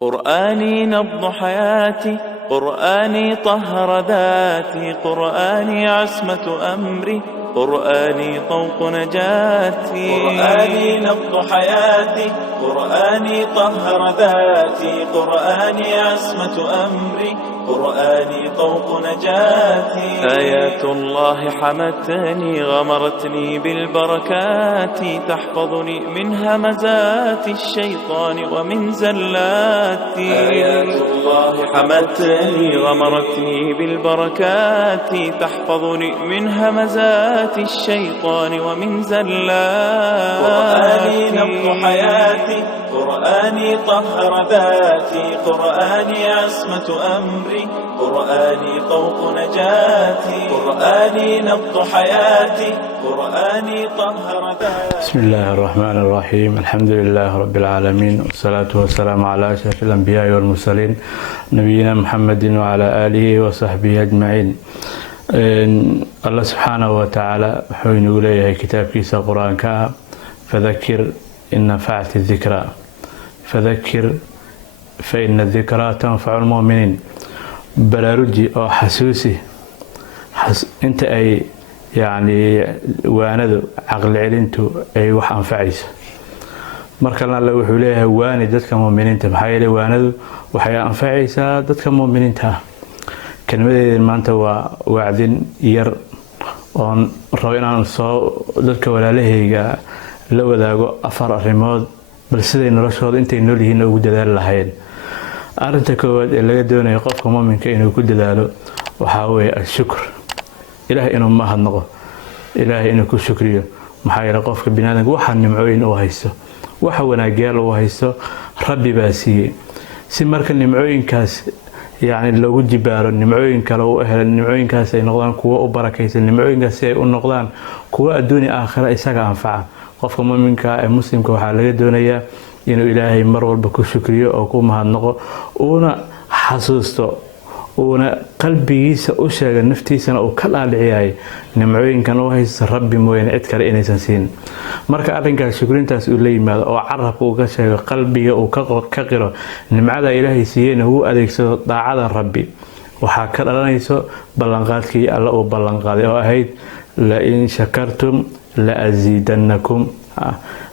قرآني نبض حياتي، قرآني طهر ذاتي، قرآني عصمة أمري، قرآني طوق نجاتي. قرآني نبض حياتي، قرآني طهر ذاتي، قرآني عصمة أمري، قرآني طوق نجاتي. آيات الله حمتني غمرتني بالبركات، تحفظني من همزات الشيطان ومن زلاتي. آيات الله حمتني غمرتني بالبركات، تحفظني من همزات الشيطان ومن زلاتي. قرآني نبض حياتي، قرآني طهر ذاتي، قرآني عصمة أمري، قرآني طوق نجاتي. قرآني نبض حياتي، قرآني طهر ذاتي. بسم الله الرحمن الرحيم. الحمد لله رب العالمين، والصلاة والسلام على أشرف الأنبياء والمرسلين نبينا محمد وعلى آله وصحبه أجمعين. الله سبحانه وتعالى حين إليه كتاب كيس قرآن كا فذكر إن نفعت الذكرى، فذكر فإن الذكرى تنفع المؤمنين. برارجي أو حسوسي أنت أي يعني واندو عقل علنتو أي وح أنفعيس مركلنا لو حوليها واند دتك مؤمنين تبحيل واندو وحيا أنفعيسا دتك مؤمنين تها كلمة ما أنت وعدين ير on رأينا نصو دتك ولا له لو ذاقو أفر الرماد بل سيدي نرشاد أنت نوليه إنه جدال لهين أرنتك اللي جدونه يقف مؤمن كأنه كدلاله وحاول الشكر إلهي إنه mahadnaqo إلهي إنه كل شكريه محايل قفك بنادم وحن نمعين وهيسه وحونا جال وهيسه ربي باسيه سمرك النمعين كاس يعني لو جبار النمعين كلو أهل النمعين كاس النقدان قوة وبركة النمعين كاس النقدان قوة الدنيا آخرة إساق أنفعه قفك مؤمن كمسلم كوحال الدنيا إنه إلهي مرول بكل شكريه أو كل mahadnaqo ونا حسوسته ونا قلبي سأشعر نفتي سنة وكل العياي نمعين كانوا هيس ربي موين عتكر إني سنسين مركا أرنك شكرين تسأل لي ماذا أو عرف وكشف قلبي وكقرة نمعذا إلهي سيين هو أديك ضاعذا ربي وحكر لنا يسوع بلنغاتك الله وبلنغاتي وأهيد لئن شكرتم لأزيدنكم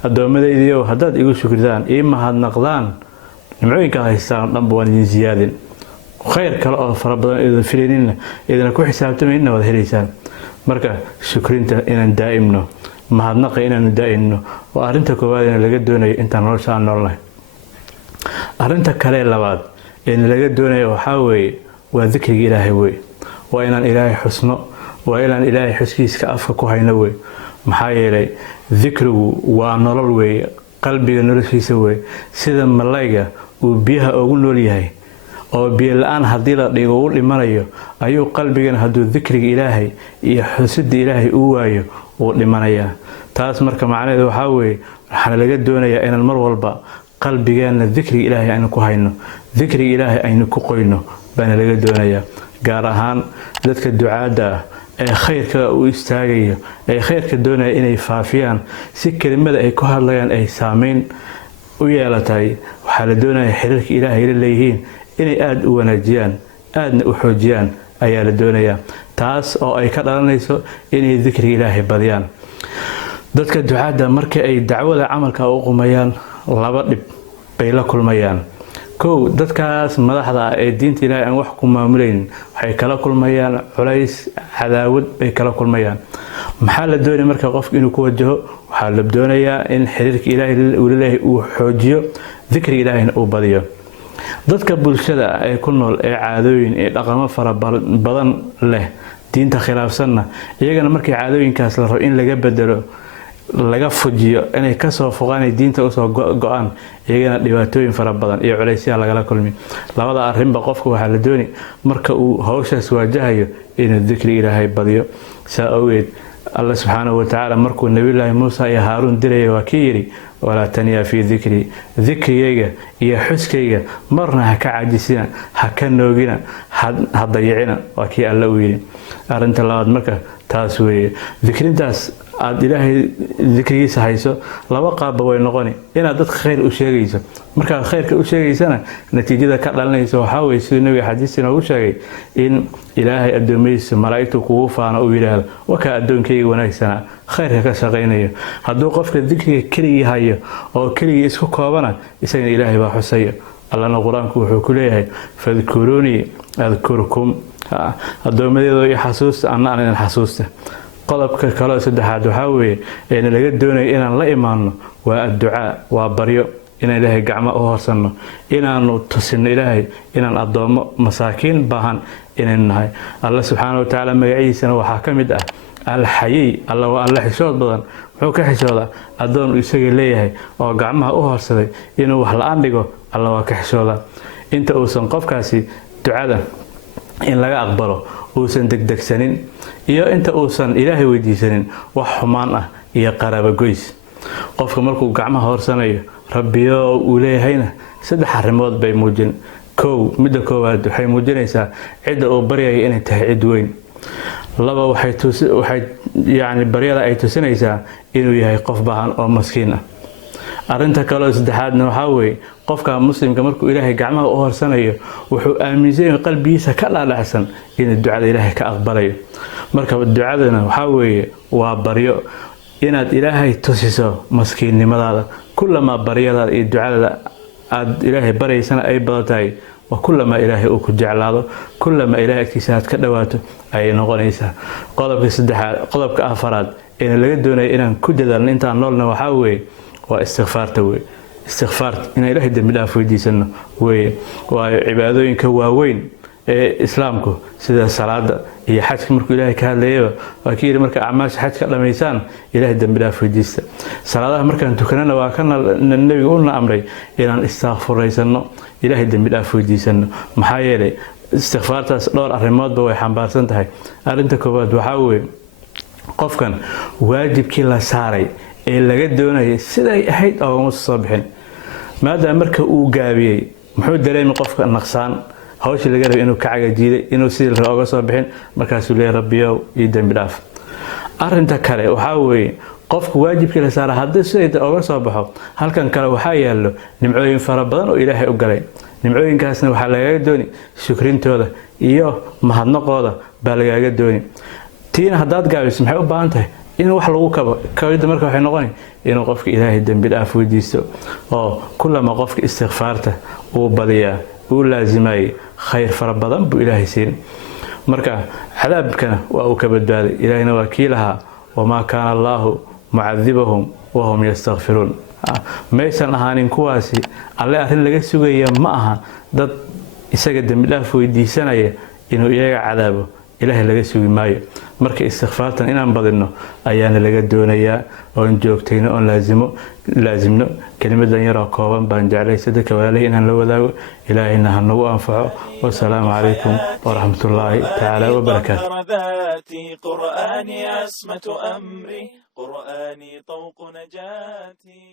الدوام ذا إذا هداد يقول شكران إما هاد نقدان نمعين كان هيستان نبوان زيادين خير كلا فربنا إذا فيليننا إذا نكون حسابتنا وذا هليسان مركا شكرين إن دائمنا mahadnaq inaan daa'ino waa arinta koowaad ee laga doonayo inta nolosha noolnahay. arinta kale labaad ee laga doonayo waxa weeye waa dhikriga Ilaahay weey waa inaan Ilaahay xusno waa inaan Ilaahay xuskiisa afka ku hayno weey maxaa yeelay dhikrigu waa nolol weey qalbiga noloshiisa weey sida malayga uu biyaha ugu nool yahay oo biyo la'aan hadii la dhigo uu dhimanayo ayuu qalbigan haduu dhikriga Ilaahay iyo xusida Ilaahay uu waayo uu dhimanaya taas marka macnaheedu waxa weeye waxa laga doonayaa in mar walba qalbigeena dhikriga Ilaahay aynu ku hayno dhikriga Ilaahay aynu ku qoyno bana laga doonayaa gaar ahaan dadka ducaada ee khayrka u istaagayo ee khayrka doonaya inay faafiyaan si kelimada ay ku hadlayaan ay saameyn u yeelatay waxa la doonayaa xiriirka Ilaahay la leeyihiin inay aad u wanaajiyaan aadna u xoojiyaan ayaa la doonayaa taas oo ay ka dhalanayso inay dhikriga Ilaahay badiyaan dadka ducaada markii ay dacwada camalka u qumayaan laba dhib bay la kulmayaan koow dadkaas madaxda ee diinta Ilaahay aan wax ku maamuleyn waxay kala kulmayaan culays cadaawad bay kala kulmayaan maxaa la doonayaa marka qofku inuu ku wajaho waxa la doonayaa in xiriirka Ilaahay uu leeyahay uu xoojiyo dhikriga Ilaahay uu badiyo dadka bulshada ay ku nool ee caadooyin ee dhaqamo fara badan leh diinta khilaafsanna iyagana markii caadooyinkaas la rabo in laga bedelo laga fujiyo inay ka soo foqaan diinta u soo go'aan iyagana dhibaatooyin fara badan iyo culaysyo laga kulmi labada arrinba qofku waxa la doonay marka uu hawshaas waajahayo inuu dhikriga Ilaahay badiyo saawid Allah subhanahu wa ta'ala markuu nabi Muuse iyo Haaruun diray waa kiyiri ولا تنيا في ذكري يا حسكيga marna ha ka caajisina ha ka noogina ha dayicina waa kii alla u yiri arinta labaad marka taas weeye dhikrintaas aad ilaahay dikrigiisa hayso laba qaabba way noqoni inaad dadka khayr u sheegayso marka khayrka u sheegaysana natiijada ka dhalanaysa waxa weeye sidoo nabiga xadiisina uu sheegay in ilaahay addoomaysa malaa'iktu kugu faana uu yiraahdo waka addoonkayga wanaagsana khayrka ka shaqeynayo hadduu qofka dikriga kaliya hayo oo kaliya isku koobana isagana ilaahay baa xusayo allana quraanku wuxuu ku leeyahay fadkuruni adkurkum addoomadeedu iyo xasuusta anna xasuusta qodobka kale saddexaad waxa weeye in laga doonayo inaan la imaano waa adducaa waa baryo inaan ilaahay gacmo u horsano inaanu tusino ilaahay inaan addoomo masaakiin baahan inaan nahay alla subxaanahu wa tacaala magaciisana waxaa ka mid ah alxayy alla waa alla xishood badan wuxuu ka xishoodaa addoon isaga leeyahay oo gacmaha u horsaday inuu wax la dhigo alla waa ka xishoodaa inta uusan qofkaasi ducada in laga aqbalo uusan degdegsanin iyo inta uusan ilaahay weydiisanin wax xumaan ah iyo qaraabo goys qofka markuu gacmaha horsanayo rabbiyo uu leeyahayna saddex arrimood bay muujin midda koowaad waxay muujinaysaa cidda uu baryayo inay tahay cid weyn laba waxay yani baryada ay tusinaysaa inuu yahay qof baahan oo maskiin ah arinta kale saddexaadna waxa weeye qofka muslimka markuu ilaahay gacmaha u horsanayo wuxuu aaminsan yahay qalbigiisa ka dhaadhacsan in ducada ilaahay ka aqbalayo marka ducadana waxa weeye waa baryo inaad ilaahay tusiso maskiinnimadaada kullama baryada iyo ducada aad ilaahay baraysana ay badatahay وكلما إلهي أو كجعلاده كلما إلهي اكتساد كدواته أي نقنيسة قلبك أفراد إن اللي قدونا إن كجدا إن أنت نولنا وحاوي واستغفارته استغفارت إن إلهي دم الله في ديسنا وعبادين كواوين إسلامكو سيدا الصلاة هي حاجة مركو إلهي كهالليبا وأكيد مركو أعماش حاجة لميسان إلهي دم الله في ديسنا صلاة مركو أنتو كنانا وكان النبي قلنا أمري إلى استغفر ريسنا إلهي دم الله في ديسنا محايلي استغفارتاس دور أرماد بوي حنبارسنتهاي أرنتا كوباد وحاوي قفكان واجب كلا ساري إلا قدونا سيدا أحيد أو مصصبحين ماذا مركو أوقابي محمود درين قفك النقصان hawsha laga rabo inuu ka cagajiiday inuu sidii looga soo bixin markaas uu leeyahay rabbiyow ii dambi dhaaf arinta kale waxa weeye qofku waajibka la saaray haddii sidii looga soo baxo halkan kale waxa yaalo nimcooyin fara badan oo Ilaahay u galay nimcooyinkaasna waxa laga dooni shukrintooda iyo mahadnaqooda baa laga dooni tiin haddaad gaabiso maxay u baahan tahay in wax lagu kabida marka waxay noqon inuu qofka Ilaahay dambi dhaaf weydiisto oo kullama qofka istighfaarta uu badiyaa ولازمي خير فربضان بو إلهي سين مركا عذابكنا وأوكبت بهذا إلهينا وكيلها وما كان الله معذبهم وهم يستغفرون ما يسان أهانين كواسي الله أهل لغا سوغيا معها داد إساقد من الله فويدي سنة إنه إياه عذابه إلهي لغا سوغي مايو marka istighfaartan inaan badino ayaan laga doonayaa oo in joogtayno oo laazimno kalimadan yar oo kooban baan jeclay sadaka walaalahay inaan la wadaago ilaahina ha nagu anfaco wassalaamu calaykum waraxmatullaahi tacaala wabarakaatuh قرآني عصمة أمري قرآني طوق نجاتي